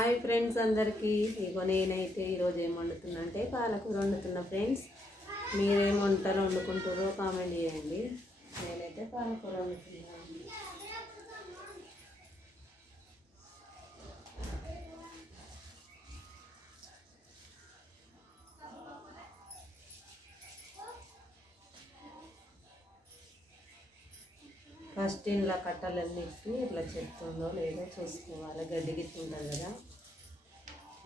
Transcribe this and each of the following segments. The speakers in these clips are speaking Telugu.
హాయ్ ఫ్రెండ్స్ అందరికీ. ఇగో నేనైతే ఈరోజు ఏం వండుతున్నా అంటే పాలకూర వండుతున్నా ఫ్రెండ్స్. మీరేం వంటలు వండుకుంటారో కామెంట్ చేయండి. నేనైతే పాలకూర వండుతున్నాను. ఫస్ట్ ఇంట్లో కట్టలన్నిటికీ ఇట్లా చెప్తుందో లేదో చూసుకోవాలి. గడ్డి గిట్ల ఉంటుంది కదా,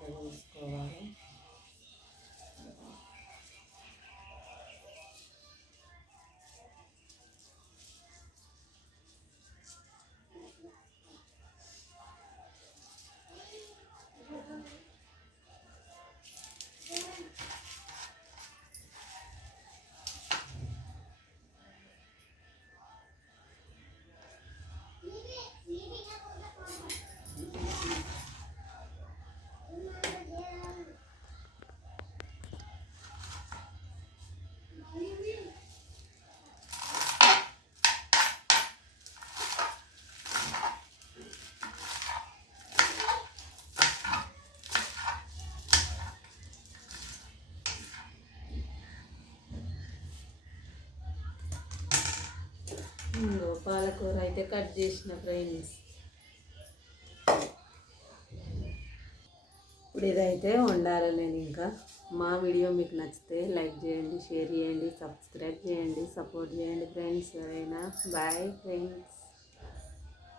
చూసుకోవాలి. పాలకూర అయితే కట్ చేసిన ఫ్రెండ్స్. ఇప్పుడు ఇదైతే వండాలి నేను. ఇంకా మా వీడియో మీకు నచ్చితే లైక్ చేయండి, షేర్ చేయండి, సబ్స్క్రైబ్ చేయండి, సపోర్ట్ చేయండి ఫ్రెండ్స్. సరేనా? Bye friends.